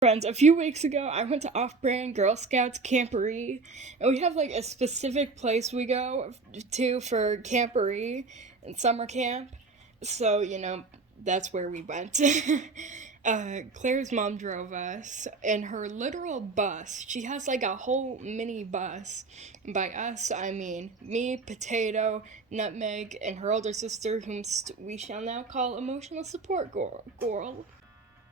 Friends, a few weeks ago, I went to Off-Brand Girl Scouts Camporee, and we have like a specific place we go to for Camporee and summer camp. So, that's where we went. Claire's mom drove us in her literal bus. She has like a whole mini bus. And by us, I mean me, Potato, Nutmeg, and her older sister, whom we shall now call Emotional Support Girl,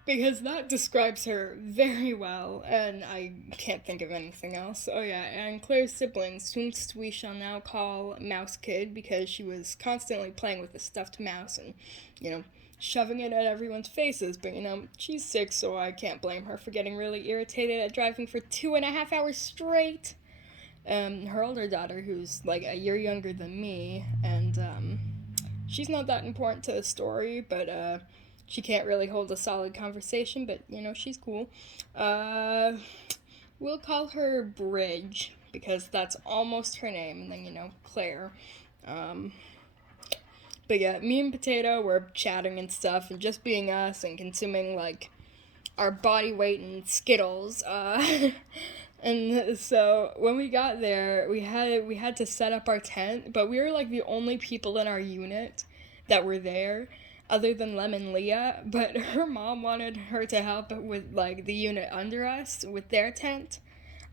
because that describes her very well, and I can't think of anything else. Oh yeah, and Claire's siblings, whom we shall now call Mouse Kid, because she was constantly playing with a stuffed mouse and, shoving it at everyone's faces. But, she's 6, so I can't blame her for getting really irritated at driving for 2.5 hours straight. Her older daughter, who's like a year younger than me, and she's not that important to the story, but she can't really hold a solid conversation, but, she's cool. We'll call her Bridge, because that's almost her name, and then, Claire. But yeah, me and Potato were chatting and stuff, and just being us, and consuming, like, our body weight in Skittles. And so when we got there, we had to set up our tent, but we were, like, the only people in our unit that were there, other than Lemon Leah, but her mom wanted her to help with, like, the unit under us with their tent.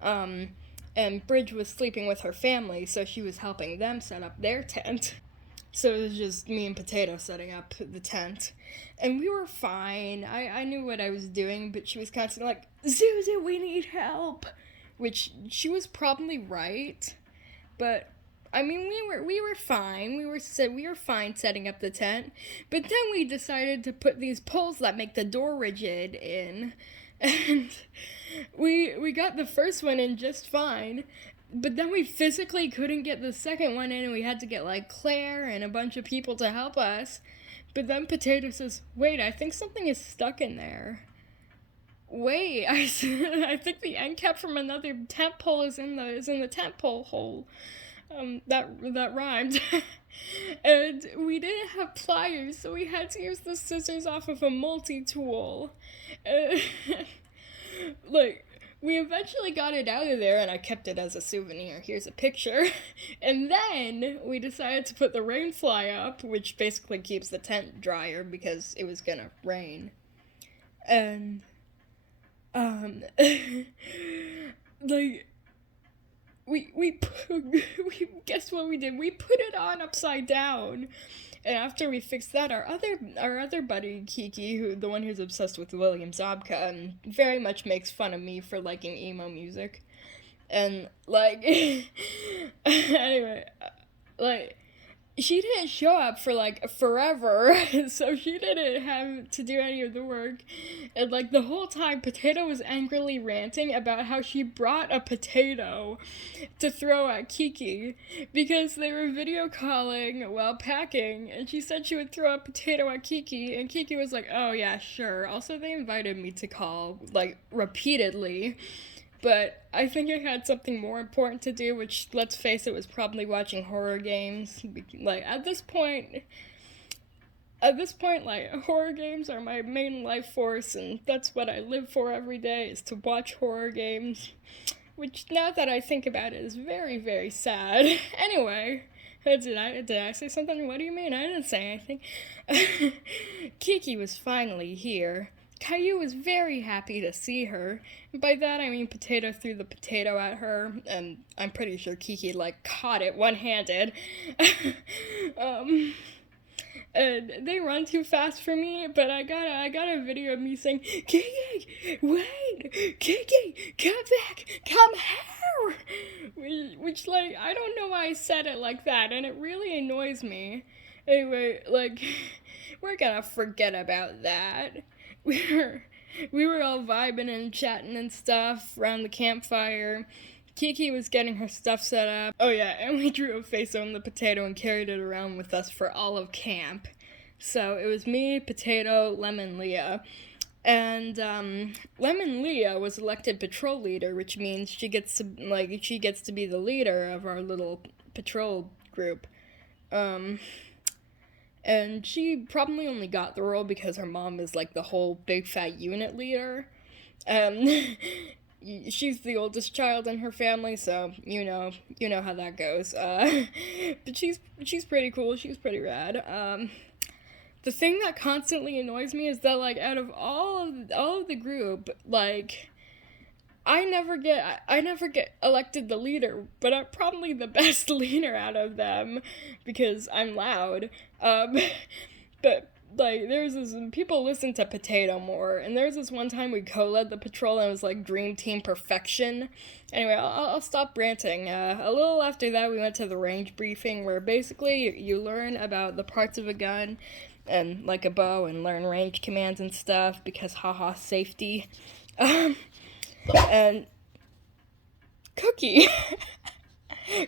And Bridge was sleeping with her family, so she was helping them set up their tent. So it was just me and Potato setting up the tent. And we were fine. I knew what I was doing, but she was constantly like, Zuzu, we need help. Which she was probably right. But I mean, we were fine. We were fine setting up the tent. But then we decided to put these poles that make the door rigid in. And we got the first one in just fine. But then we physically couldn't get the second one in, and we had to get, like, Claire and a bunch of people to help us. But then Potato says, wait, I think something is stuck in there. Wait, I think the end cap from another tent pole is in the tent pole hole. That rhymed. And we didn't have pliers, so we had to use the scissors off of a multi-tool. Like, we eventually got it out of there, and I kept it as a souvenir. Here's a picture. And then we decided to put the rain fly up, which basically keeps the tent drier because it was gonna rain. And, like, we guess what we did? We put it on upside down. And after we fixed that, our other buddy, Kiki, the one who's obsessed with William Zabka, very much makes fun of me for liking emo music. And, like, anyway, like, she didn't show up for, like, forever, so she didn't have to do any of the work. And, like, the whole time, Potato was angrily ranting about how she brought a potato to throw at Kiki, because they were video calling while packing, and she said she would throw a potato at Kiki, and Kiki was like, oh yeah, sure. Also, they invited me to call, like, repeatedly. But I think I had something more important to do, which, let's face it, was probably watching horror games. Like, at this point, like, horror games are my main life force, and that's what I live for every day, is to watch horror games. Which, now that I think about it, is very, very sad. Anyway, did I say something? What do you mean? I didn't say anything. Kiki was finally here. Caillou was very happy to see her. And by that, I mean Potato threw the potato at her, and I'm pretty sure Kiki, like, caught it one-handed. And they run too fast for me, but I got a video of me saying, Kiki, wait, Kiki, come back, come here, which, like, I don't know why I said it like that, and it really annoys me. Anyway, like, we're gonna forget about that. We were all vibing and chatting and stuff around the campfire. Kiki was getting her stuff set up. Oh yeah, and we drew a face on the potato and carried it around with us for all of camp. So it was me, Potato, Lemon Leah. And Lemon Leah was elected patrol leader, which means she gets to be the leader of our little patrol group. And she probably only got the role because her mom is, like, the whole big fat unit leader. Um, she's the oldest child in her family, so you know how that goes. But she's pretty cool. She's pretty rad. The thing that constantly annoys me is that, like, out of all of the group, like, I never get elected the leader, but I'm probably the best leader out of them because I'm loud. But like there's this people listen to Potato more, and there's this one time we co-led the patrol and it was like dream team perfection. Anyway, I'll stop ranting. A little after that, we went to the range briefing where basically you learn about the parts of a gun and like a bow and learn range commands and stuff because haha safety. And Cookie,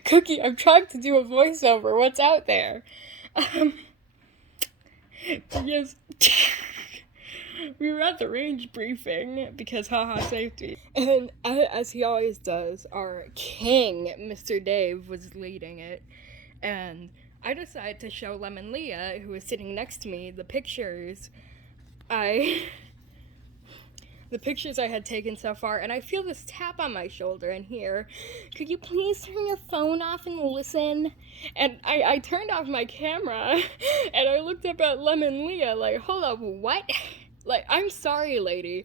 Cookie, I'm trying to do a voiceover. What's out there? Yes, we were at the range briefing because haha safety, and as he always does, our king, Mr. Dave, was leading it, and I decided to show Lemon Leah, who was sitting next to me, the pictures I had taken so far, and I feel this tap on my shoulder and here. Could you please turn your phone off and listen? And I turned off my camera, and I looked up at Lemon Leah, like, hold up, what? Like, I'm sorry, lady,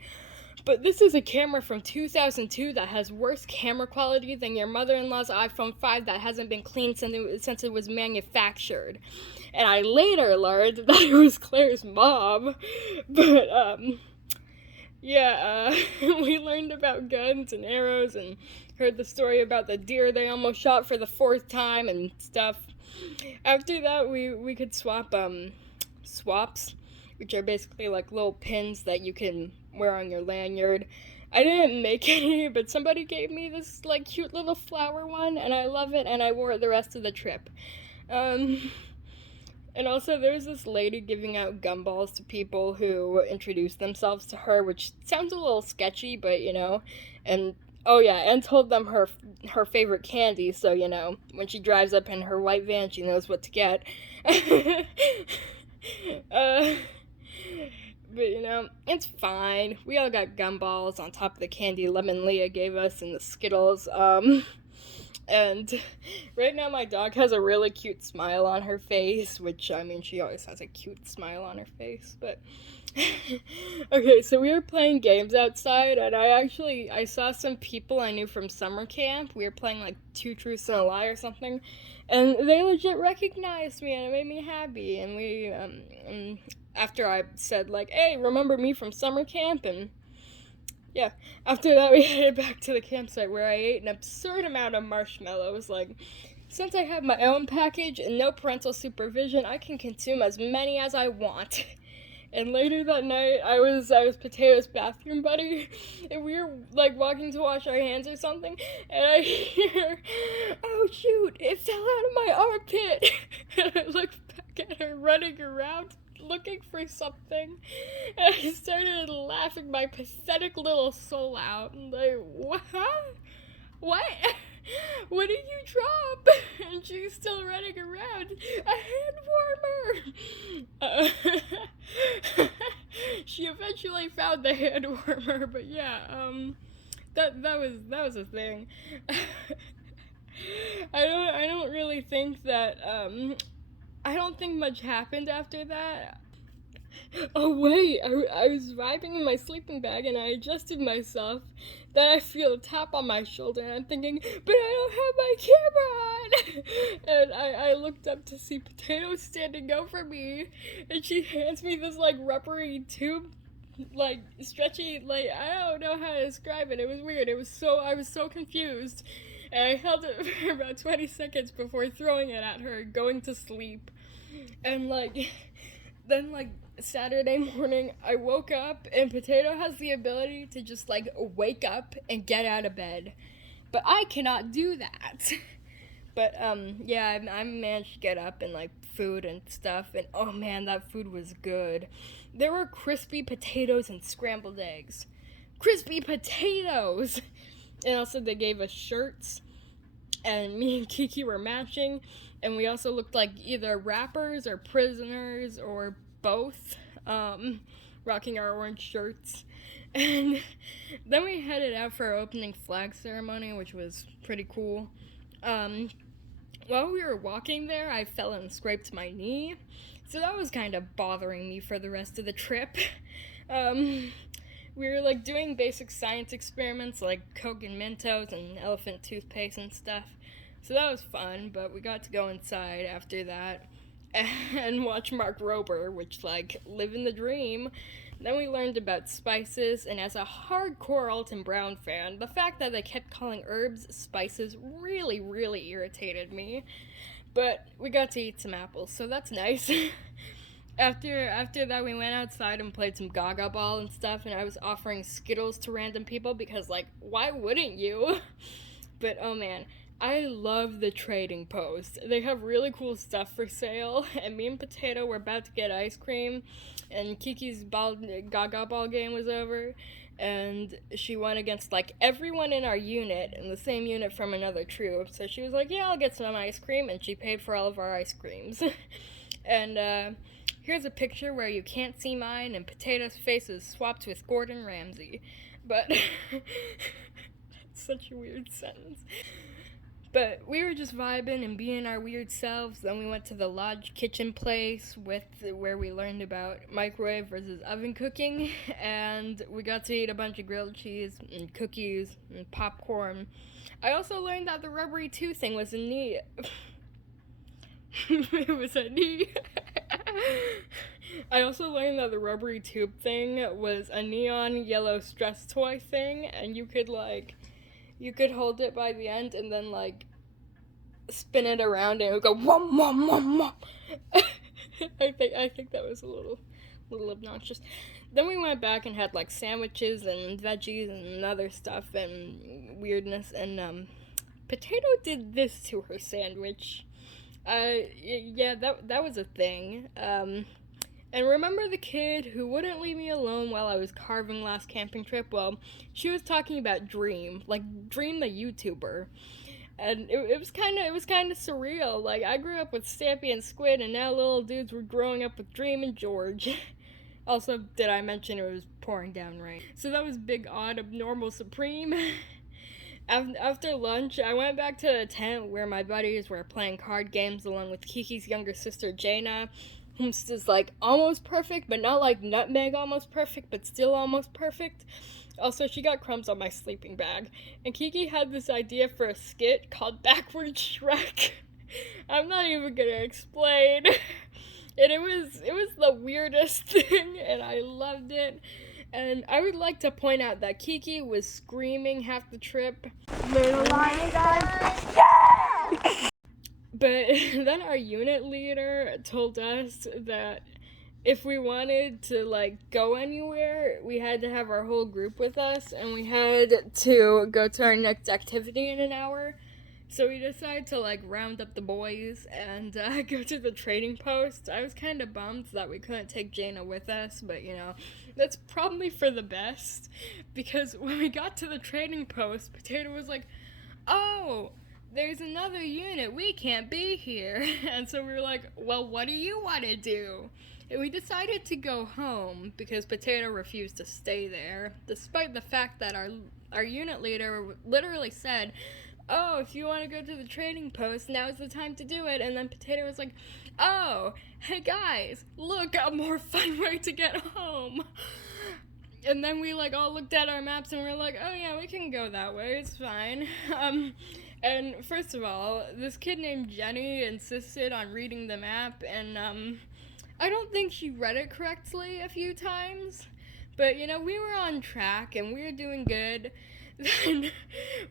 but this is a camera from 2002 that has worse camera quality than your mother-in-law's iPhone 5 that hasn't been cleaned since it was manufactured. And I later learned that it was Claire's mom, but, yeah, we learned about guns and arrows and heard the story about the deer they almost shot for the 4th time and stuff. After that, we could swap, swaps, which are basically like little pins that you can wear on your lanyard. I didn't make any, but somebody gave me this, like, cute little flower one, and I love it, and I wore it the rest of the trip. And also, there's this lady giving out gumballs to people who introduced themselves to her, which sounds a little sketchy, but, and, oh yeah, and told them her favorite candy, so, when she drives up in her white van, she knows what to get. But, it's fine. We all got gumballs on top of the candy Lemon Leah gave us and the Skittles, and right now my dog has a really cute smile on her face, which, I mean, she always has a cute smile on her face, but... Okay, so we were playing games outside, and I saw some people I knew from summer camp. We were playing, like, 2 Truths and a Lie or something, and they legit recognized me, and it made me happy, and we, after I said, like, hey, remember me from summer camp, and... yeah, after that we headed back to the campsite where I ate an absurd amount of marshmallows. Like, since I have my own package and no parental supervision, I can consume as many as I want. And later that night, I was Potato's bathroom buddy, and we were, like, walking to wash our hands or something, and I hear, oh shoot, it fell out of my armpit, and I looked back at her running around, looking for something, and I started laughing my pathetic little soul out, and like, what? What did you drop? And she's still running around. A hand warmer! She eventually found the hand warmer, but yeah, that was a thing. I don't really think that, I don't think much happened after that. Oh wait, I was vibing in my sleeping bag and I adjusted myself. Then I feel a tap on my shoulder and I'm thinking, but I don't have my camera on! And I looked up to see Potato standing over me, and she hands me this, like, rubbery tube, like, stretchy, like, I don't know how to describe it. It was weird. I was so confused. And I held it for about 20 seconds before throwing it at her, going to sleep. And, like, then, like, Saturday morning, I woke up, and Potato has the ability to just, like, wake up and get out of bed. But I cannot do that. But, yeah, I managed to get up and, like, food and stuff, and, oh man, that food was good. There were crispy potatoes and scrambled eggs. Crispy potatoes! And also they gave us shirts, and me and Kiki were matching, and we also looked like either rappers or prisoners or both, rocking our orange shirts. And then we headed out for our opening flag ceremony, which was pretty cool. While we were walking there, I fell and scraped my knee, so that was kind of bothering me for the rest of the trip. We were like doing basic science experiments like Coke and Mentos and elephant toothpaste and stuff, so that was fun. But we got to go inside after that and watch Mark Rober, which, like, living the dream. Then we learned about spices, and as a hardcore Alton Brown fan, the fact that they kept calling herbs spices really, really irritated me. But we got to eat some apples, so that's nice. After that, we went outside and played some Gaga Ball and stuff, and I was offering Skittles to random people because, like, why wouldn't you? But, oh man, I love the trading post. They have really cool stuff for sale, and me and Potato were about to get ice cream, and Kiki's Gaga Ball game was over, and she went against, like, everyone in our unit, and the same unit from another troop, so she was like, yeah, I'll get some ice cream, and she paid for all of our ice creams. And, here's a picture where you can't see mine, and Potato's face is swapped with Gordon Ramsay. But such a weird sentence. But we were just vibing and being our weird selves. Then we went to the lodge kitchen place where we learned about microwave versus oven cooking, and we got to eat a bunch of grilled cheese and cookies and popcorn. I also learned that the rubbery tooth thing was a knee. It was a knee. I also learned that the rubbery tube thing was a neon yellow stress toy thing, and you could hold it by the end and then, like, spin it around and it would go wom wom wom wom. I think that was a little obnoxious. Then we went back and had, like, sandwiches and veggies and other stuff and weirdness, and Potato did this to her sandwich. Yeah, that was a thing. And remember the kid who wouldn't leave me alone while I was carving last camping trip? Well, she was talking about Dream, like Dream the YouTuber. And it was kind of surreal. Like, I grew up with Stampy and Squid, and now little dudes were growing up with Dream and George. Also, did I mention it was pouring down rain? So that was Big Odd Abnormal Supreme. After lunch, I went back to the tent where my buddies were playing card games along with Kiki's younger sister, Jaina, whom's just, like, almost perfect, but not, like, nutmeg almost perfect, but still almost perfect. Also, she got crumbs on my sleeping bag. And Kiki had this idea for a skit called Backward Shrek. I'm not even gonna explain. And it was the weirdest thing, and I loved it. And I would like to point out that Kiki was screaming half the trip. Little lion guys, yeah! But then our unit leader told us that if we wanted to, like, go anywhere, we had to have our whole group with us, and we had to go to our next activity in an hour. So we decided to, like, round up the boys and go to the trading post. I was kind of bummed that we couldn't take Jaina with us, but, you know, that's probably for the best, because when we got to the trading post, Potato was like, oh, there's another unit, we can't be here. And so we were like, well, what do you want to do? And we decided to go home because Potato refused to stay there, despite the fact that our unit leader literally said, oh, if you want to go to the trading post, now's the time to do it. And then Potato was like, oh, hey guys, look, a more fun way to get home. And then we, like, all looked at our maps and we're like, oh yeah, we can go that way, it's fine. And first of all, this kid named Jenny insisted on reading the map, and I don't think she read it correctly a few times, but, you know, we were on track and we were doing good. Then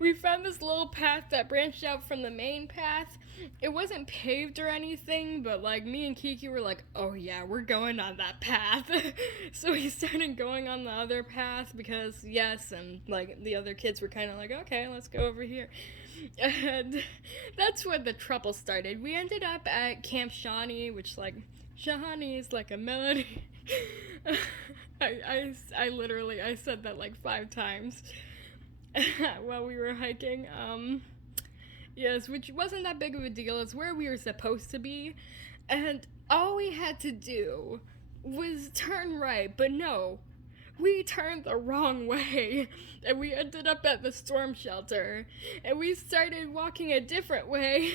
we found this little path that branched out from the main path. It wasn't paved or anything, but, like, me and Kiki were like, oh yeah, we're going on that path. So we started going on the other path because, yes, and, like, the other kids were kind of like, okay, let's go over here. And that's where the trouble started. We ended up at Camp Shawnee, which, like, Shawnee is like a melody. I said that like 5 times while we were hiking. Yes, which wasn't that big of a deal. It's where we were supposed to be, and all we had to do was turn right, but no, we turned the wrong way, and we ended up at the storm shelter, and we started walking a different way.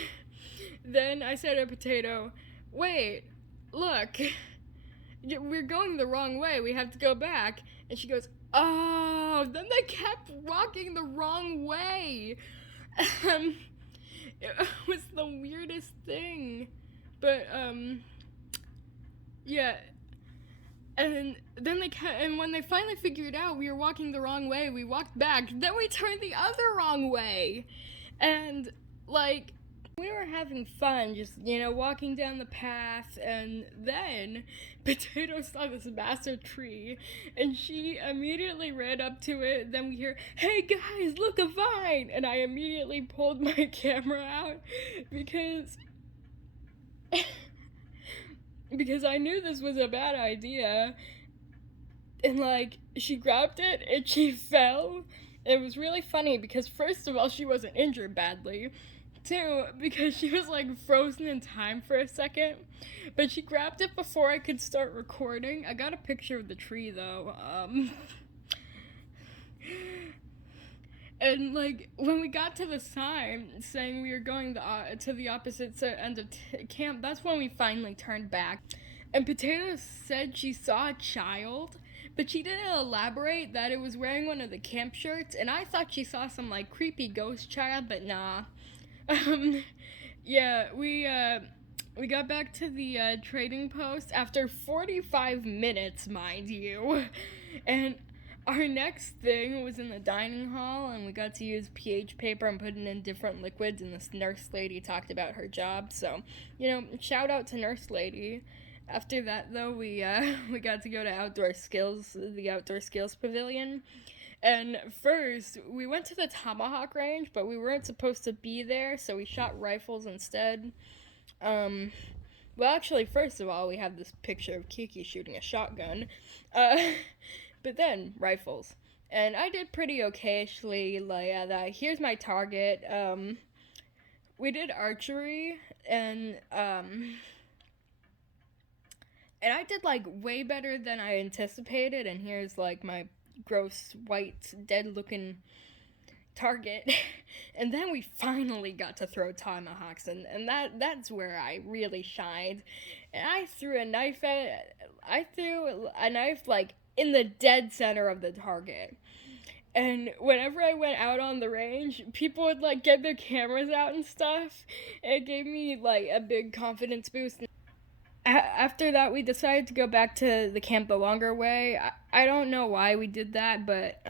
Then I said to Potato, wait, look, we're going the wrong way, we have to go back. And she goes, oh, then they kept walking the wrong way. It was the weirdest thing. But, yeah. And then and when they finally figured out we were walking the wrong way, we walked back. Then we turned the other wrong way. And, like, we were having fun, just, walking down the path, and then Potato saw this massive tree, and she immediately ran up to it. Then we hear, hey guys, look, a vine! And I immediately pulled my camera out, because I knew this was a bad idea, and, like, she grabbed it, and she fell. It was really funny, because first of all, she wasn't injured badly. Too, because she was, like, frozen in time for a second, but she grabbed it before I could start recording. I got a picture of the tree, though, and, like, when we got to the sign saying we were going to the opposite end of camp, that's when we finally turned back, and Potato said she saw a child, but she didn't elaborate that it was wearing one of the camp shirts, and I thought she saw some, like, creepy ghost child, but nah. Yeah, we got back to the trading post after 45 minutes, mind you, and our next thing was in the dining hall, and we got to use pH paper and put it in different liquids, and this nurse lady talked about her job, so, shout out to nurse lady. After that, though, we got to go to the outdoor skills pavilion. And first, we went to the tomahawk range, but we weren't supposed to be there, so we shot rifles instead. Well, actually, first of all, we have this picture of Kiki shooting a shotgun. But then, rifles. And I did pretty okay-ishly, like, here's my target. We did archery, and I did, like, way better than I anticipated, and here's, like, my gross, white, dead-looking target. And then we finally got to throw tomahawks, and that's where I really shined. And I threw a knife, like, in the dead center of the target. And whenever I went out on the range, people would, like, get their cameras out and stuff. It gave me, like, a big confidence boost. After that, we decided to go back to the camp the longer way. I don't know why we did that, but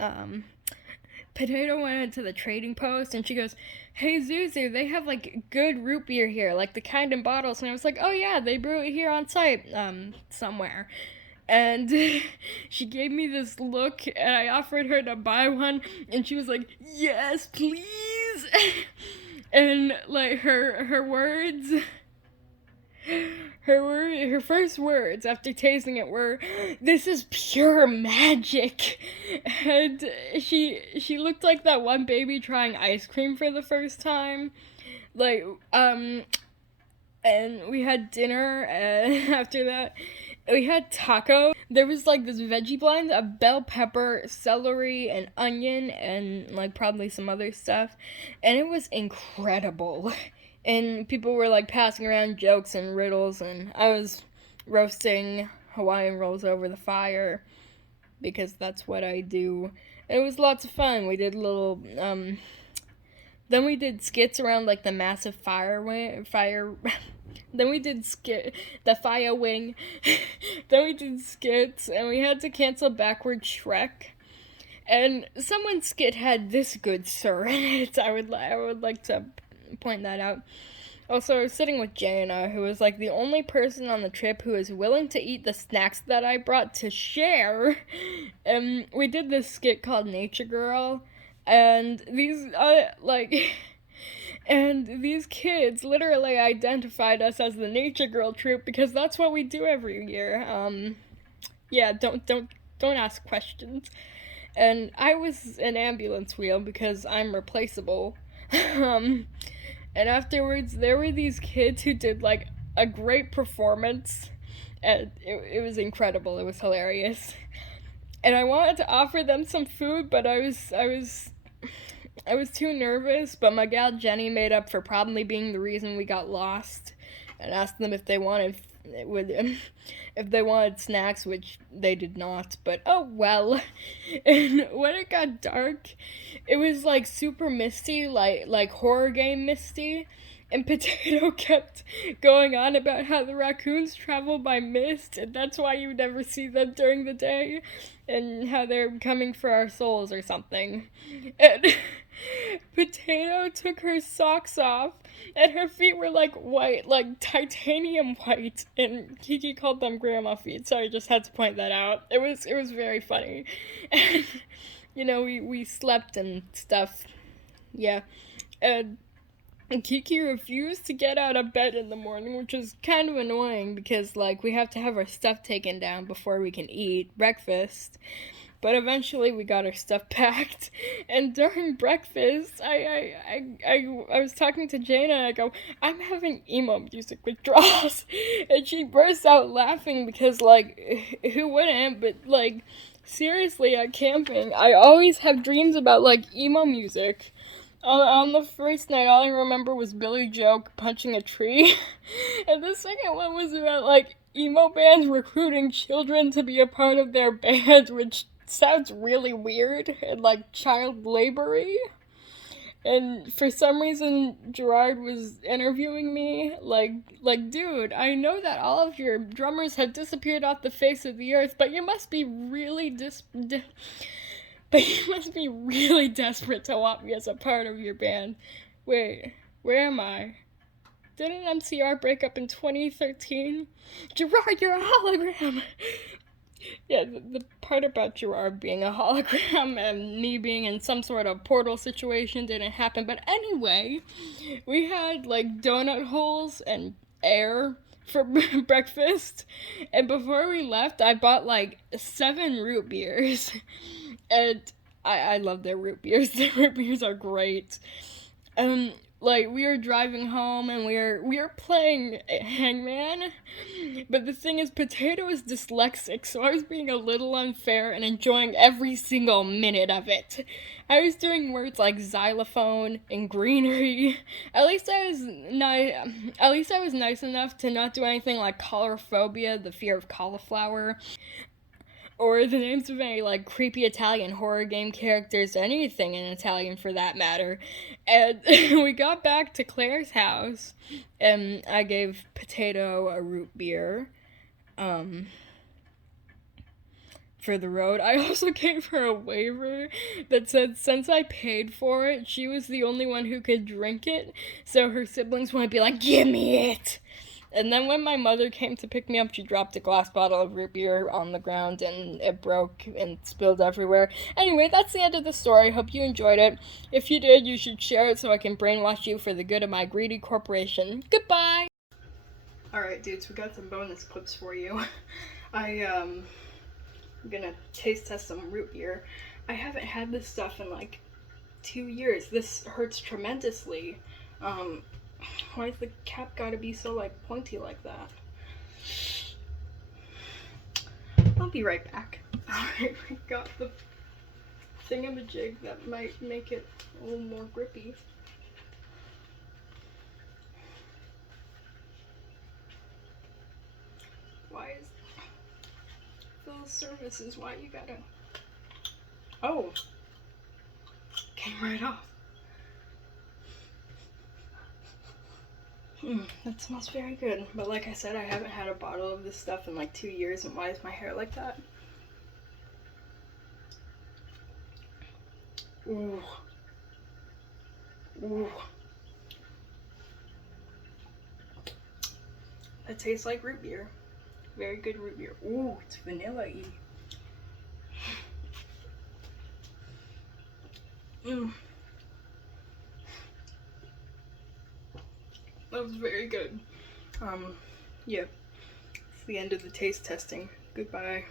Potato went into the trading post, and she goes, hey, Zuzu, they have, like, good root beer here, like the kind in bottles. And I was like, oh, yeah, they brew it here on site, somewhere. And she gave me this look, and I offered her to buy one, and she was like, yes, please. And, like, her words... Her first words after tasting it were, this is pure magic. And she looked like that one baby trying ice cream for the first time. Like, and we had dinner, and after that, we had taco. There was, like, this veggie blend of bell pepper, celery, and onion, and, like, probably some other stuff. And it was incredible. And people were, like, passing around jokes and riddles, and I was roasting Hawaiian rolls over the fire, because that's what I do. And it was lots of fun. We did little, then we did skits around, like, the massive then we did the fire wing. Then we did skits, and we had to cancel Backward Shrek. And someone's skit had this good sir in it. I would like to point that out. Also, I was sitting with Jana, who was, like, the only person on the trip who was willing to eat the snacks that I brought to share. And we did this skit called Nature Girl, and these kids literally identified us as the Nature Girl troupe, because that's what we do every year. Yeah, don't ask questions. And I was an ambulance wheel because I'm replaceable. And afterwards, there were these kids who did, like, a great performance, and it was incredible. It was hilarious. and I wanted to offer them some food, but I was too nervous. But my gal Jenny made up for probably being the reason we got lost, and asked them if they wanted if they wanted snacks, which they did not. But oh well. And when it got dark, it was like super misty, like horror game misty. And Potato kept going on about how the raccoons travel by mist, and that's why you never see them during the day, and how they're coming for our souls or something. And Potato took her socks off, and her feet were like white, like titanium white, and Kiki called them grandma feet, so I just had to point that out. It was very funny. And, you know, we slept and stuff. Yeah. And Kiki refused to get out of bed in the morning, which was kind of annoying because, like, we have to have our stuff taken down before we can eat breakfast. But eventually we got our stuff packed, and during breakfast, I was talking to Jaina, and I go, I'm having emo music withdrawals, and she bursts out laughing because, like, who wouldn't, but, like, seriously, at camping, I always have dreams about, like, emo music. On the first night, all I remember was Billy Joe punching a tree. And the second one was about, like, emo bands recruiting children to be a part of their band, which sounds really weird and, like, child labory. And for some reason, Gerard was interviewing me, like, dude, I know that all of your drummers have disappeared off the face of the earth, but you must be really but you must be really desperate to want me as a part of your band. Wait, where am I? Didn't MCR break up in 2013? Gerard, you're a hologram! Yeah, the part about Gerard being a hologram and me being in some sort of portal situation didn't happen. But anyway, we had, like, donut holes and air for breakfast. And before we left, I bought, like, 7 root beers. And I love their root beers. Their root beers are great. Like, we were driving home and we were playing Hangman, but the thing is, Potato is dyslexic, so I was being a little unfair and enjoying every single minute of it. I was doing words like xylophone and greenery. At least I was nice enough to not do anything like colorophobia, the fear of cauliflower, or the names of any, like, creepy Italian horror game characters, anything in Italian for that matter. And we got back to Claire's house, and I gave Potato a root beer, for the road. I also gave her a waiver that said since I paid for it, she was the only one who could drink it, so her siblings wouldn't be like, give me it! And then when my mother came to pick me up, she dropped a glass bottle of root beer on the ground, and it broke and spilled everywhere. Anyway, that's the end of the story. Hope you enjoyed it. If you did, you should share it so I can brainwash you for the good of my greedy corporation. Goodbye! Alright, dudes, we got some bonus clips for you. I'm gonna taste test some root beer. I haven't had this stuff in, like, 2 years. This hurts tremendously. Why's the cap gotta be so, like, pointy like that? I'll be right back. Alright, we got the thingamajig that might make it a little more grippy. Why is those services, why you gotta... Oh! Came right off. That smells very good. But like I said, I haven't had a bottle of this stuff in like 2 years, and why is my hair like that? Ooh. Ooh. That tastes like root beer. Very good root beer. Ooh, it's vanilla-y. That was very good. Yeah. It's the end of the taste testing. Goodbye.